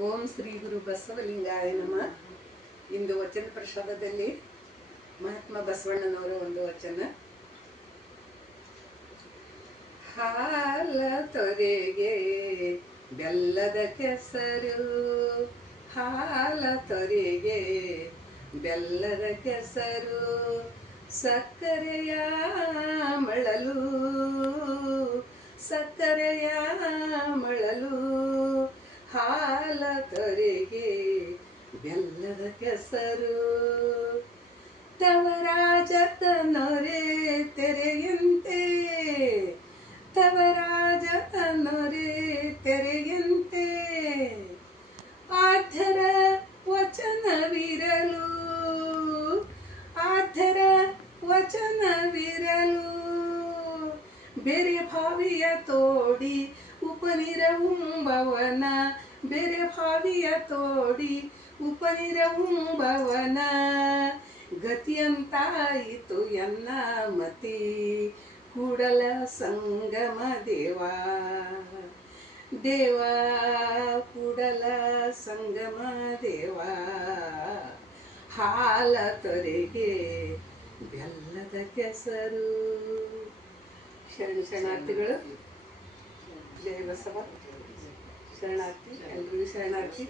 ಓಂ ಶ್ರೀ ಗುರು ಬಸವಲಿಂಗಾಯ ನಮಃ. ಇಂದು ವಚನ ಪ್ರಸಾದದಲ್ಲಿ ಮಹಾತ್ಮ ಬಸವಣ್ಣನವರ ಒಂದು ವಚನ. ಹಾಲ ತೊರೆಗೆ ಬೆಲ್ಲದ ಕೆಸರು, ಹಾಲ ತೊರೆಗೆ ಬೆಲ್ಲದ ಕೆಸರು, ಸಕ್ಕರೆಯ ಮಳಲು, ಸಕ್ಕರೆಯ ಮಳಲು, ಹಾಲ ತೊರೆಗೆ ಬೆಲ್ಲದ ಕೆಸರು. ತವರಾಜತ ನೊರೆ ತೆರೆಯಂತೆ, ತವರಾಜತ ನೊರೆ ತೆರೆಯಂತೆ, ಆದ್ಯರ ವಚನವಿರಲು, ಆದ್ಯರ ವಚನವಿರಲು, ಬೇರೆ ಭಾವಿಯ ತೋಡಿ ಉಪನಿರವುಂಬವನ, ಬೇರೆ ಭಾವಿಯ ತೋಡಿ ಉಪನಿರವುಂಬವನ, ಗತಿಯಂತಾಯಿತು ಎನ್ನ ಮತಿ, ಕೂಡಲ ಸಂಗಮ ದೇವಾ, ದೇವಾ ಕೂಡಲ ಸಂಗಮ ದೇವಾ, ಹಾಲ ತೊರೆಗೆ ಬೆಲ್ಲದ ಕೆಸರು. ಶರಣಾರ್ಥಿಗಳು. ಜಯ ಬಸವ. ಶರಣಾರ್ಥಿ, ಎಲ್ರಿಗೂ ಶರಣಾರ್ಥಿ.